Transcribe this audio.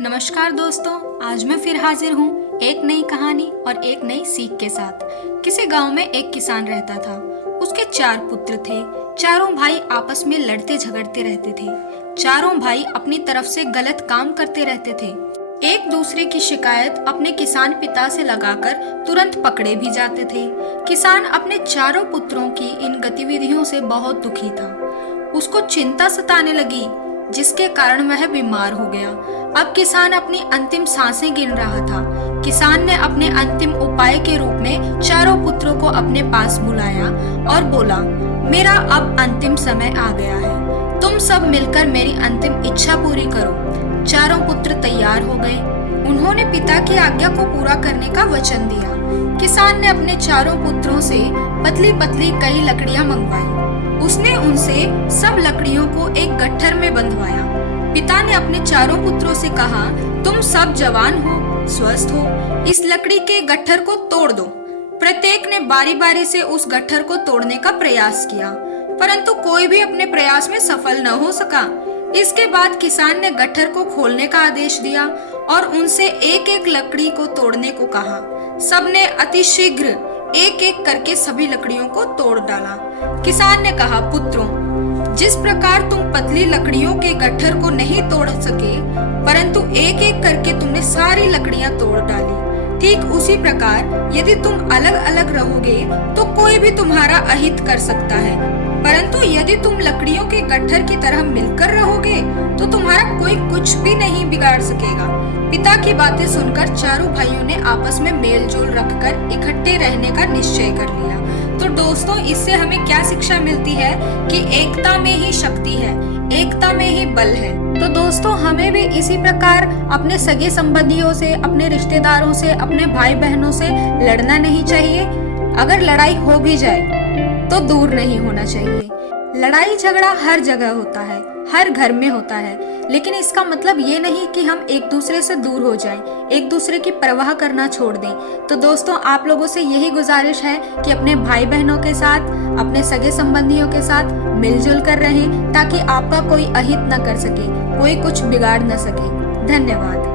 नमस्कार दोस्तों, आज मैं फिर हाजिर हूँ एक नई कहानी और एक नई सीख के साथ। किसी गांव में एक किसान रहता था। उसके 4 पुत्र थे। चारों भाई आपस में लड़ते झगड़ते रहते थे। चारों भाई अपनी तरफ से गलत काम करते रहते थे। एक दूसरे की शिकायत अपने किसान पिता से लगाकर तुरंत पकड़े भी जाते थे। किसान अपने चारों पुत्रों की इन गतिविधियों से बहुत दुखी था। उसको चिंता सताने लगी, जिसके कारण वह बीमार हो गया। अब किसान अपनी अंतिम सांसें गिन रहा था। किसान ने अपने अंतिम उपाय के रूप में चारों पुत्रों को अपने पास बुलाया और बोला, मेरा अब अंतिम समय आ गया है। तुम सब मिलकर मेरी अंतिम इच्छा पूरी करो। चारों पुत्र तैयार हो गए। उन्होंने पिता की आज्ञा को पूरा करने का वचन दिया। किसान ने अपने चारों पुत्रों से पतली पतली कई लकड़ियां मंगवाई। उसने उनसे सब लकड़ियों को एक गट्ठर में बंधवाया। पिता ने अपने चारों पुत्रों से कहा, तुम सब जवान हो, स्वस्थ हो, इस लकड़ी के गट्ठर को तोड़ दो। प्रत्येक ने बारी बारी से उस गट्ठर को तोड़ने का प्रयास किया, परंतु कोई भी अपने प्रयास में सफल न हो सका। इसके बाद किसान ने गट्ठर को खोलने का आदेश दिया और उनसे एक एक लकड़ी को तोड़ने को कहा। सबने अतिशीघ्र एक एक करके सभी लकड़ियों को तोड़ डाला। किसान ने कहा, पुत्रों, जिस प्रकार तुम पतली लकड़ियों के गट्ठर को नहीं तोड़ सके, परंतु एक एक करके तुमने सारी लकड़ियां तोड़ डाली, ठीक उसी प्रकार यदि तुम अलग अलग रहोगे तो कोई भी तुम्हारा अहित कर सकता है, परंतु यदि तुम लकड़ियों के गट्ठर की तरह मिलकर रहोगे तो तुम्हारा कोई कुछ भी नहीं बिगाड़ सकेगा। पिता की बातें सुनकर चारों भाइयों ने आपस में मेल जोल रखकर इकट्ठे रहने का निश्चय कर लिया। तो दोस्तों, इससे हमें क्या शिक्षा मिलती है कि एकता में ही शक्ति है, एकता में ही बल है। तो दोस्तों, हमें भी इसी प्रकार अपने सगे संबंधियों से, अपने रिश्तेदारों से, अपने भाई बहनों से लड़ना नहीं चाहिए। अगर लड़ाई हो भी जाए तो दूर नहीं होना चाहिए। लड़ाई झगड़ा हर जगह होता है, हर घर में होता है, लेकिन इसका मतलब ये नहीं कि हम एक दूसरे से दूर हो जाएं, एक दूसरे की परवाह करना छोड़ दें। तो दोस्तों, आप लोगों से यही गुजारिश है कि अपने भाई बहनों के साथ, अपने सगे संबंधियों के साथ मिलजुल कर रहें, ताकि आपका कोई अहित न कर सके, कोई कुछ बिगाड़ न सके। धन्यवाद।